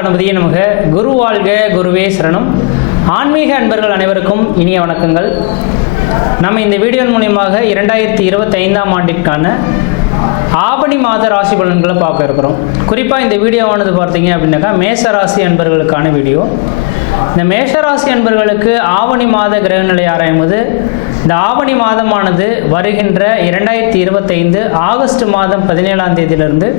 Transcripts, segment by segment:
கணபதியே நமக. குரு வாழ்க, குருவே சரணம். ஆன்மீக அன்பர்கள் அனைவருக்கும் இனிய வணக்கங்கள். நம்ம இந்த வீடியோ மூலியமாக 2025ஆம் ஆண்டிற்கான ஆவணி மாத ராசி பலன்களை பார்க்க இருக்கிறோம். குறிப்பாக இந்த வீடியோவானது பார்த்தீங்க அப்படின்னாக்கா மேஷராசி அன்பர்களுக்கான வீடியோ. இந்த மேஷராசி அன்பர்களுக்கு ஆவணி மாத கிரகநிலை ஆராயும்போது இந்த ஆவணி மாதமானது வருகின்ற 2025 ஆகஸ்ட் மாதம் 17ஆம் தேதியிலிருந்து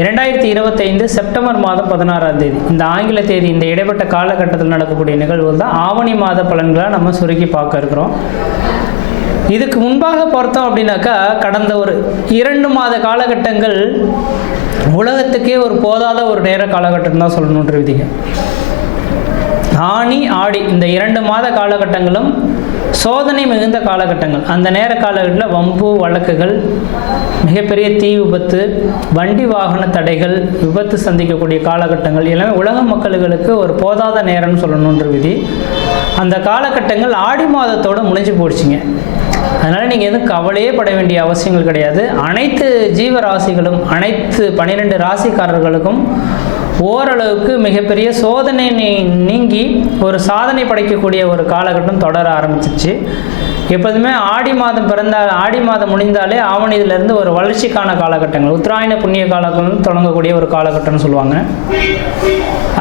2025 செப்டம்பர் மாதம் 16ஆம் தேதி, இந்த ஆங்கில தேதி, இந்த இடைப்பட்ட காலகட்டத்தில் நடக்கக்கூடிய நிகழ்வுகள் தான் ஆவணி மாத பலன்களை நம்ம சுருக்கி பார்க்க இருக்கிறோம். இதுக்கு முன்பாக பார்த்தோம் அப்படின்னாக்கா கடந்த ஒரு 2 மாத காலகட்டங்கள் உலகத்துக்கே ஒரு போதாத ஒரு நேர காலகட்டம் தான் சொல்லணுன்ற விதிங்க. ஆனி ஆடி இந்த 2 மாத காலகட்டங்களும் சோதனை மிகுந்த காலகட்டங்கள். அந்த நேர காலகட்டத்தில் வம்பு வழக்குகள், மிகப்பெரிய தீ விபத்து, வண்டி வாகன தடைகள், விபத்து சந்திக்கக்கூடிய காலகட்டங்கள் எல்லாமே உலக மக்களுக்கு ஒரு போதாத நேரம்னு சொல்லணுன்ற விதி. அந்த காலகட்டங்கள் ஆடி மாதத்தோடு முடிஞ்சு போயிடுச்சிங்க. அதனால் நீங்கள் எதுவும் கவலையே பட வேண்டிய அவசியங்கள் கிடையாது. அனைத்து ஜீவராசிகளும், அனைத்து 12 ராசிக்காரர்களுக்கும் ஓரளவுக்கு மிகப்பெரிய சோதனை நீங்கி ஒரு சாதனை படைக்கக்கூடிய ஒரு காலகட்டம் தொடர ஆரம்பிச்சிச்சு. எப்போதுமே ஆடி மாதம் ஆடி மாதம் முடிந்தாலே ஆவணியிலிருந்து ஒரு வளர்ச்சிக்கான காலகட்டங்கள், உத்தராயண புண்ணிய காலகட்டம் தொடங்கக்கூடிய ஒரு காலகட்டம்னு சொல்லுவாங்க.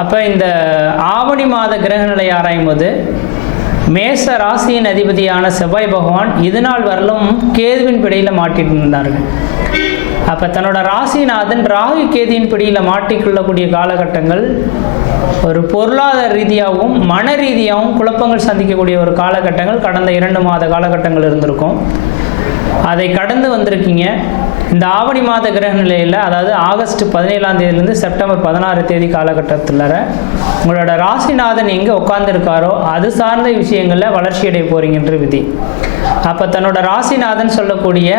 அப்போ இந்த ஆவணி மாத கிரகநிலை ஆராயும் போது மேச ராசியின் அதிபதியான செவ்வாய் பகவான் இதுநாள் வரலும் கேதுவின் பிடியில் மாட்டிட்டு இருந்தார்கள். அப்போ தன்னோட ராசிநாதன் ராகு கேதியின் பிடியில் மாட்டிக்கொள்ளக்கூடிய காலகட்டங்கள் ஒரு பொருளாதார ரீதியாகவும் மன ரீதியாகவும் குழப்பங்கள் சந்திக்கக்கூடிய ஒரு காலகட்டங்கள் கடந்த 2 மாத காலகட்டங்கள் இருந்திருக்கும். அதை கடந்து வந்திருக்கீங்க. இந்த ஆவணி மாத கிரக நிலையில், அதாவது ஆகஸ்ட் 17ஆம் தேதியிலிருந்து செப்டம்பர் 16 தேதி காலகட்டத்தில் உங்களோட ராசிநாதன் எங்கே உட்கார்ந்துருக்காரோ அது சார்ந்த விஷயங்களில் வளர்ச்சியடைய போறீங்கன்ற விதி. அப்போ தன்னோட ராசிநாதன் சொல்லக்கூடிய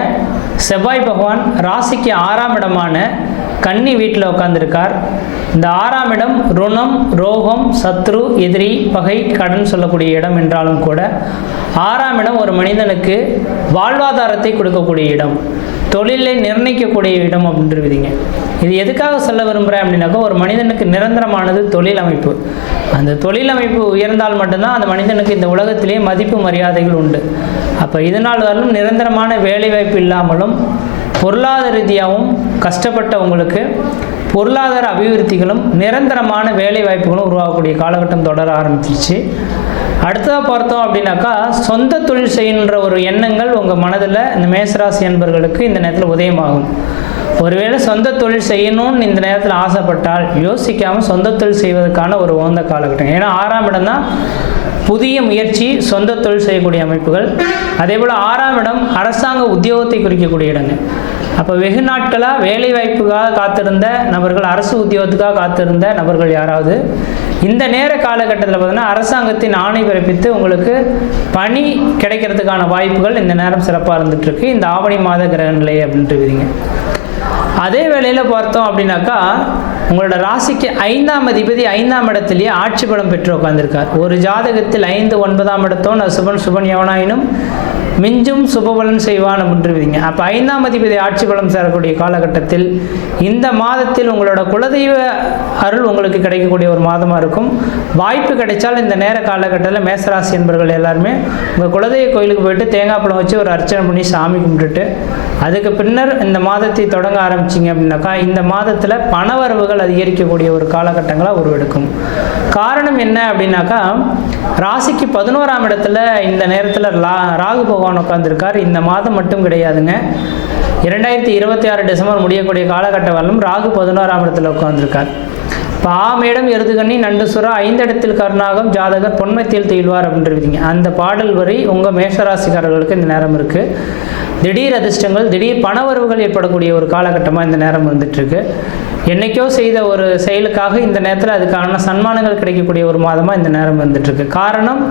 செவ்வாய் பகவான் ராசிக்கு 6ஆம் இடமான கன்னி வீட்டில் உட்கார்ந்துருக்கார். இந்த 6ஆம் இடம் ருணம், ரோகம், சத்ரு, எதிரி, பகை, கடன் சொல்லக்கூடிய இடம் என்றாலும் கூட 6ஆம் இடம் ஒரு மனிதனுக்கு வாழ்வாதாரத்தை கொடுக்கக்கூடிய இடம், தொழிலை நிர்ணயிக்கக்கூடிய இடம் அப்படின்ற விதிங்க. இது எதுக்காக சொல்ல விரும்புகிறேன் அப்படின்னாக்கா, ஒரு மனிதனுக்கு நிரந்தரமானது தொழில் அமைப்பு. அந்த தொழில் அமைப்பு உயர்ந்தால் மட்டும்தான் அந்த மனிதனுக்கு இந்த உலகத்திலே மதிப்பு மரியாதைகள் உண்டு. அப்போ இதனால் வரலும் நிரந்தரமான வேலைவாய்ப்பு இல்லாமலும் பொருளாதார ரீதியாகவும் கஷ்டப்பட்ட உங்களுக்கு பொருளாதார அபிவிருத்திகளும் நிரந்தரமான வேலை வாய்ப்புகளும் உருவாகக்கூடிய காலகட்டம் தொடர ஆரம்பிச்சிருச்சு. அடுத்ததாக பார்த்தோம் அப்படின்னாக்கா, சொந்த தொழில் செய்கின்ற ஒரு எண்ணங்கள் உங்கள் மனதில் இந்த மேசராசி என்பவர்களுக்கு இந்த நேரத்தில் உதயமாகும். ஒருவேளை சொந்த தொழில் செய்யணும்னு இந்த நேரத்தில் ஆசைப்பட்டால் யோசிக்காமல் சொந்த தொழில் செய்வதற்கான ஒரு உகந்த காலகட்டம். ஏன்னா 6ஆம் இடம் தான் புதிய முயற்சி, சொந்த தொழில் செய்யக்கூடிய அமைப்புகள். அதே போல் 6ஆம் இடம் அரசாங்க உத்தியோகத்தை குறிக்கக்கூடிய இடங்க. அப்போ வெகு நாட்களாக வேலை வாய்ப்புக்காக காத்திருந்த நபர்கள், அரசு உத்தியோகத்துக்காக காத்திருந்த நபர்கள் யாராவது இந்த நேர காலகட்டத்தில் பார்த்தீங்கன்னா அரசாங்கத்தின் ஆணை பிறப்பித்து உங்களுக்கு பணி கிடைக்கிறதுக்கான வாய்ப்புகள் இந்த நேரம் சிறப்பாக இருந்துகிட்ருக்கு. இந்த ஆவணி மாத கிரகநிலை அப்படின்ட்டு விதிங்க. அதே வேளையில் பார்த்தோம் அப்படின்னாக்கா, உங்களோட ராசிக்கு 5ஆம் அதிபதி 5ஆம் இடத்திலேயே ஆட்சி பலம் பெற்று உட்கார்ந்திருக்கார். ஒரு ஜாதகத்தில் 5, 9ஆம் இடத்தோன் சுபன் எவனாயினும் மிஞ்சும் சுபபலன் செய்வான் அப்படின்னு விதிங்க. அப்போ 5ஆம் அதிபதி ஆட்சி பலம் சேரக்கூடிய காலகட்டத்தில் இந்த மாதத்தில் உங்களோட குலதெய்வ அருள் உங்களுக்கு கிடைக்கக்கூடிய ஒரு மாதமாக இருக்கும். வாய்ப்பு கிடைச்சால் இந்த நேர காலகட்டத்தில் மேசராசி என்பவர்கள் எல்லாருமே உங்கள் குலதெய்வ கோயிலுக்கு போயிட்டு தேங்காய் பழம் வச்சு ஒரு அர்ச்சனை பண்ணி சாமி கும்பிட்டுட்டு அதுக்கு பின்னர் இந்த மாதத்தை தொடங்க ஆரம்பிச்சிங்க அப்படின்னாக்கா இந்த மாதத்தில் பணவரவுகள் அதிகரிக்கக்கூடிய ஒரு காலகட்டங்களாக உருவெடுக்கும். காரணம் என்ன அப்படின்னாக்கா, ராசிக்கு 11ஆம் இடத்துல இந்த நேரத்தில் ராகு பகவான் உட்கார்ந்துருக்கார். இந்த மாதம் மட்டும் கிடையாதுங்க, 2026 டிசம்பர் முடியக்கூடிய காலகட்ட வரலும் ராகு 11ஆம் இடத்துல உட்கார்ந்துருக்கார். பாமேடம் எருதுகண்ணி நண்டு சுறா 5 இடத்தில் கருணாகம் ஜாதகர் பொன்மத்தியில் தீழ்வார் அப்படின்றீங்க. அந்த பாடல் வரி உங்கள் மேஷராசிக்காரர்களுக்கு இந்த நேரம் இருக்குது. திடீர் அதிர்ஷ்டங்கள், திடீர் பணவரவுகள் ஏற்படக்கூடிய ஒரு காலகட்டமாக இந்த நேரம் இருந்துகிட்ருக்கு. என்றைக்கோ செய்த ஒரு செயலுக்காக இந்த நேரத்தில் அதுக்கான சன்மானங்கள் கிடைக்கக்கூடிய ஒரு மாதமாக இந்த நேரம் இருந்துகிட்ருக்கு. காரணம்,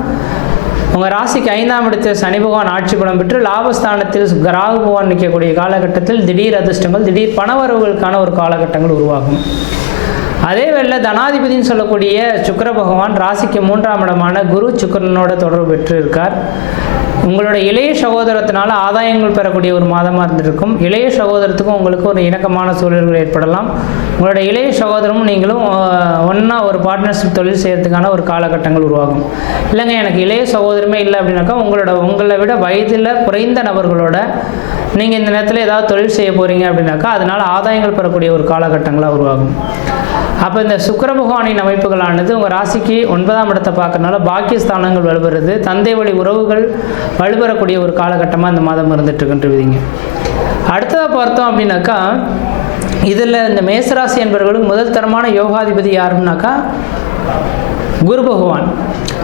உங்கள் ராசிக்கு 5ஆம் இடத்தில் சனி பகவான் ஆட்சி பலம் பெற்று லாபஸ்தானத்தில் ராகு பகவான் நிற்கக்கூடிய காலகட்டத்தில் திடீர் அதிர்ஷ்டங்கள், திடீர் பணவரவுகளுக்கான ஒரு காலகட்டங்கள் உருவாகும். அதே வேளை தனாதிபதினு சொல்லக்கூடிய சுக்கிர பகவான் ராசிக்கு 3ஆம் இடமான குரு சுக்கிரனோட தொடர்பு பெற்று இருக்கார். உங்களோட இளைய சகோதரத்தினால ஆதாயங்கள் பெறக்கூடிய ஒரு மாதமாக இருந்திருக்கும். இளைய சகோதரத்துக்கும் உங்களுக்கு ஒரு இணக்கமான சூழல்கள் ஏற்படலாம். உங்களோட இளைய சகோதரமும் நீங்களும் ஒன்றா ஒரு பார்ட்னர்ஷிப் தொழில் செய்கிறதுக்கான ஒரு காலகட்டங்கள் உருவாகும். இல்லைங்க எனக்கு இளைய சகோதரமே இல்லை அப்படின்னாக்கா உங்களை விட வயதில் குறைந்த நபர்களோட நீங்கள் இந்த நேரத்தில் ஏதாவது தொழில் செய்ய போகிறீங்க அப்படின்னாக்கா அதனால் ஆதாயங்கள் பெறக்கூடிய ஒரு காலகட்டங்களாக உருவாகும். அப்போ இந்த சுக்கிர பகவானின் அமைப்புகளானது உங்கள் ராசிக்கு 9ஆம் இடத்தை பார்க்கறதுனால பாக்கியஸ்தானங்கள் வலுபெறுது, தந்தை வழி உறவுகள் வலுபெறக்கூடிய ஒரு காலகட்டமாக இந்த மாதம் இருந்துட்டுருக்குன்றீங்க. அடுத்ததாக பார்த்தோம் அப்படின்னாக்கா இதில் இந்த மேசராசி என்பவர்களுக்கு முதல் தரமான யோகாதிபதி யாருன்னாக்கா குரு பகவான்.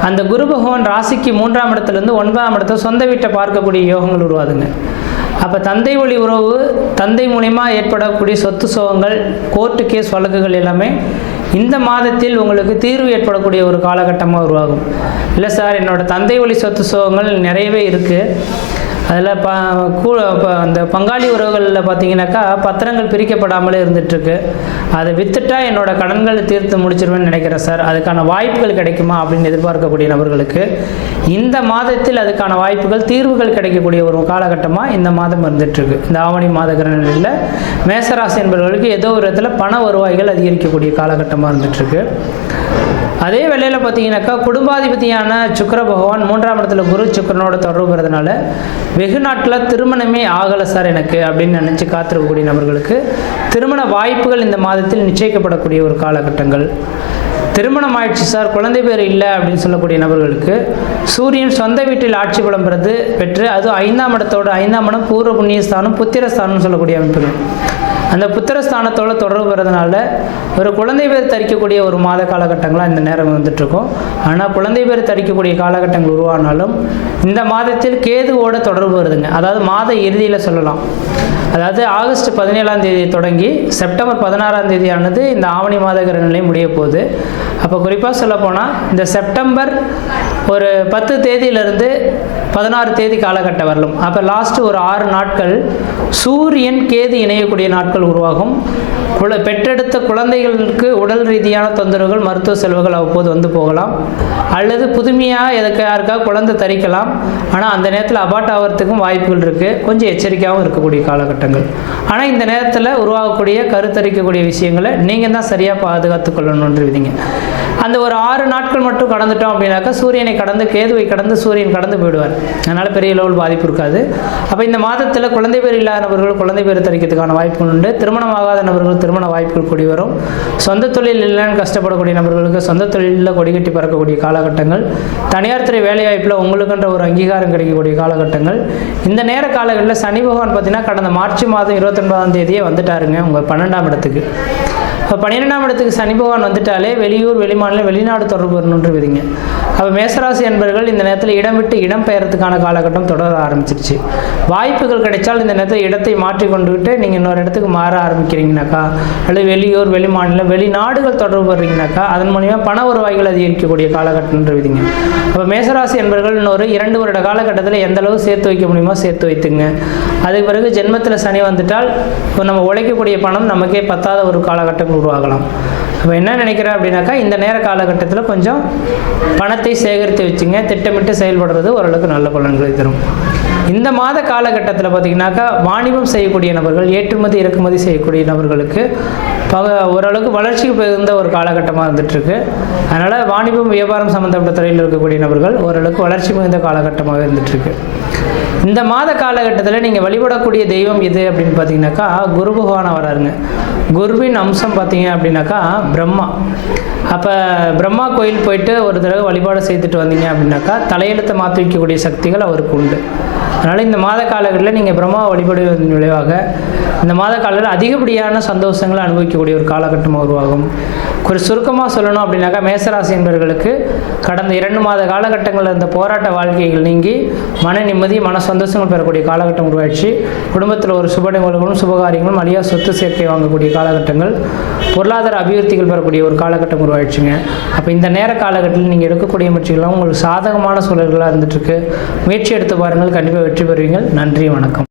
அந்த குரு பகவான் ராசிக்கு 3ஆம் இடத்துலேருந்து 9ஆம் இடத்தை சொந்த வீட்டை பார்க்கக்கூடிய யோகங்கள் உருவாதுங்க. அப்போ தந்தை வழி உறவு, தந்தை மூலிமா ஏற்படக்கூடிய சொத்து சோகங்கள், கோர்ட்டு கேஸ் வழக்குகள் எல்லாமே இந்த மாதத்தில் உங்களுக்கு தீர்வு ஏற்படக்கூடிய ஒரு காலகட்டமாக உருவாகும். இல்லை சார் என்னோடய தந்தை வழி சொத்து சோகங்கள் நிறையவே இருக்குது, அதில் அந்த பங்காளி உறவுகளில் பார்த்தீங்கன்னாக்கா பத்திரங்கள் பிரிக்கப்படாமலே இருந்துகிட்ருக்கு, அதை விற்றுட்டா என்னோடய கடன்களை தீர்த்து முடிச்சிருவேன்னு நினைக்கிறேன் சார், அதுக்கான வாய்ப்புகள் கிடைக்குமா அப்படின்னு எதிர்பார்க்கக்கூடிய நபர்களுக்கு இந்த மாதத்தில் அதுக்கான வாய்ப்புகள், தீர்வுகள் கிடைக்கக்கூடிய ஒரு காலகட்டமாக இந்த மாதம் இருந்துகிட்ருக்கு. இந்த ஆவணி மாத கிரகங்களில் மேசராசி என்பவர்களுக்கு ஏதோ ஒரு இடத்துல பண வருவாய்கள் அதிகரிக்கக்கூடிய காலகட்டமாக இருந்துகிட்ருக்கு. அதே வேளையில் பார்த்தீங்கன்னாக்கா குடும்பாதிபதியான சுக்கிர பகவான் 3ஆம் இடத்துல குரு சுக்கிரனோட தொடர்பு பெறதுனால வெகு நாட்டில் திருமணமே ஆகலை சார் எனக்கு அப்படின்னு நினச்சி காத்திருக்கக்கூடிய நபர்களுக்கு திருமண வாய்ப்புகள் இந்த மாதத்தில் நிச்சயிக்கப்படக்கூடிய ஒரு காலகட்டங்கள். திருமணம் ஆயிடுச்சு சார் குழந்தை பேர் இல்லை அப்படின்னு சொல்லக்கூடிய நபர்களுக்கு சூரியன் சொந்த வீட்டில் ஆட்சி பலம் பெற்று அது 5ஆம் இடத்தோட 5ஆம் இடம் பூர்வ புண்ணியஸ்தானம் புத்திரஸ்தானம்னு சொல்லக்கூடிய அமைப்புகள். அந்த புத்திரஸ்தானத்தோடு தொடர்பு பெறதுனால ஒரு குழந்தை பேர் தரிக்கக்கூடிய ஒரு மாத காலகட்டங்களாக இந்த நேரம் வந்துட்டுருக்கோம். ஆனால் குழந்தை பேர் தரிக்கக்கூடிய காலகட்டங்கள் உருவானாலும் இந்த மாதத்தில் கேதுவோட தொடர்பு வருதுங்க. அதாவது மாத இறுதியில் சொல்லலாம். அதாவது ஆகஸ்ட் 17ஆம் தேதி தொடங்கி செப்டம்பர் 16ஆம் தேதியானது இந்த ஆவணி மாத கிரகநிலை முடிய போகுது. அப்போ குறிப்பாக சொல்லப்போனால் இந்த செப்டம்பர் ஒரு 10 தேதியிலிருந்து 16 தேதி காலகட்டம் வரலும். அப்போ லாஸ்ட்டு ஒரு 6 நாட்கள் சூரியன் கேது இணையக்கூடிய நாட்கள் உருவாகும். பெற்றெடுத்த குழந்தைகளுக்கு உடல் ரீதியான தொந்தரவுகள், மருத்துவ செலவுகள் அவ்வப்போது வந்து போகலாம். அல்லது புதுமையாக யாருக்காக குழந்தை தரிக்கலாம், ஆனால் அந்த நேரத்தில் அபார்ட் ஆகிறதுக்கும் வாய்ப்புகள் இருக்குது. கொஞ்சம் எச்சரிக்கையாகவும் இருக்கக்கூடிய காலகட்டங்கள். ஆனால் இந்த நேரத்தில் உருவாகக்கூடிய கருத்தரிக்கக்கூடிய விஷயங்களை நீங்கள் தான் சரியாக பாதுகாத்து கொள்ளணுன்றீங்க. அந்த ஒரு 6 நாட்கள் மட்டும் கடந்துட்டோம் அப்படின்னாக்கா சூரியனை கடந்து கேதுவை கடந்து சூரியன் கடந்து போயிடுவார். அதனால் பெரிய லெவல் பாதிப்பு இருக்காது. அப்போ இந்த மாதத்தில் குழந்தை பேர் இல்லாத நபர்கள் குழந்தை பேர் தரிக்கிறதுக்கான வாய்ப்புகள் உண்டு. திருமணம் ஆகாத நபர்கள் திருமண வாய்ப்புகள் கூடி வரும். சொந்த தொழில் இல்லைன்னு கஷ்டப்படக்கூடிய நபர்களுக்கு சொந்த தொழிலில் கொடிகட்டி பறக்கக்கூடிய காலகட்டங்கள். தனியார் துறை வேலைவாய்ப்பில் உங்களுக்குன்ற ஒரு அங்கீகாரம் கிடைக்கக்கூடிய காலகட்டங்கள். இந்த நேர காலங்களில் சனி பகவான் பார்த்தீங்கன்னா கடந்த மார்ச் மாதம் 29ஆம் தேதியே வந்துட்டாருங்க உங்கள் 12ஆம் இடத்துக்கு. இப்போ 12ஆம் இடத்துக்கு சனி பகவான் வந்துட்டாலே வெளியூர் வெளிமாநிலம் வெளிநாடு தொடர்பு வரணுன்று விதிங்க. அப்போ மேசராசி என்பவர்கள் இந்த நேரத்தில் இடம் விட்டு இடம் பெயர்றதுக்கான காலகட்டம் தொடர ஆரம்பிச்சிருச்சு. வாய்ப்புகள் கிடைச்சால் இந்த நேரத்தில் இடத்தை மாற்றி கொண்டுகிட்டு நீங்கள் இன்னொரு இடத்துக்கு மாற ஆரம்பிக்கிறீங்கனாக்கா அல்லது வெளியூர் வெளிமாநிலம் வெளிநாடுகள் தொடர்பு வர்றீங்கனாக்கா அதன் மூலிமா பண வருவாய்கள் அதிகரிக்கக்கூடிய காலகட்டம்ன்று விதிங்க. அப்போ மேசராசி என்பவர்கள் இன்னொரு 2 வருட காலகட்டத்தில் எந்த அளவு சேர்த்து வைக்க முடியுமோ சேர்த்து வைத்துங்க. அதுக்கு பிறகு ஜென்மத்தில் சனி வந்துட்டால் இப்போ நம்ம உழைக்கக்கூடிய பணம் நமக்கே பத்தாத ஒரு காலகட்டம் உருவாகலாம். அப்போ என்ன நினைக்கிறேன் அப்படின்னாக்கா இந்த நேர காலகட்டத்தில் கொஞ்சம் பணத்தை சேகரித்து வச்சுங்க. திட்டமிட்டு செயல்படுறது ஓரளவுக்கு நல்ல பலன்களை தரும். இந்த மாத காலகட்டத்தில் பார்த்திங்கனாக்கா வாணிபம் செய்யக்கூடிய நபர்கள், ஏற்றுமதி இறக்குமதி செய்யக்கூடிய நபர்களுக்கு ஓரளவுக்கு வளர்ச்சிக்கு பெருந்த ஒரு காலகட்டமாக இருந்துகிட்ருக்கு. அதனால் வாணிபம் வியாபாரம் சம்மந்தப்பட்ட துறையில் இருக்கக்கூடிய நபர்கள் ஓரளவுக்கு வளர்ச்சி மிகுந்த காலகட்டமாக இருந்துகிட்ருக்கு. இந்த மாத காலகட்டத்தில் நீங்கள் வழிபடக்கூடிய தெய்வம் எது அப்படின்னு பார்த்தீங்கன்னாக்கா குரு பகவானை வராருங்க. குருவின் அம்சம் பார்த்தீங்க அப்படின்னாக்கா பிரம்மா. அப்போ பிரம்மா கோயில் போயிட்டு ஒரு தடவை வழிபாடு செய்துட்டு வந்தீங்க அப்படின்னாக்கா தலையெழுத்தை மாற்றி வைக்கக்கூடிய சக்திகள் அவருக்கு உண்டு. அதனால் இந்த மாத காலங்களில் நீங்கள் பிரம்மாவை வழிபடுவதன் விளைவாக இந்த மாத காலத்தில் அதிகப்படியான சந்தோஷங்களை அனுபவிக்கக்கூடிய ஒரு காலகட்டமாக உருவாகும். ஒரு சுருக்கமாக சொல்லணும் அப்படின்னாக்கா மேசராசி என்பவர்களுக்கு கடந்த 2 மாத காலகட்டங்களில் இருந்த போராட்ட வாழ்க்கைகள் நீங்கி மன நிம்மதி மன சந்தோஷங்கள் பெறக்கூடிய காலகட்டம் உருவாயிடுச்சு. குடும்பத்தில் ஒரு சுப நிகழ்வுகளும் சுபகாரியங்களும் அழியா சொத்து சேர்க்கை வாங்கக்கூடிய காலகட்டங்கள், பொருளாதார அபிவிருத்திகள் பெறக்கூடிய ஒரு காலகட்டம் உருவாயிடுச்சுங்க. அப்போ இந்த நேர காலகட்டத்தில் நீங்கள் எடுக்கக்கூடிய முயற்சிகள்லாம் உங்களுக்கு சாதகமான சூழல்களாக இருந்துகிட்ருக்கு. முயற்சி எடுத்து பாருங்கள், கண்டிப்பாக வெற்றி பெறுவீங்கள். நன்றி, வணக்கம்.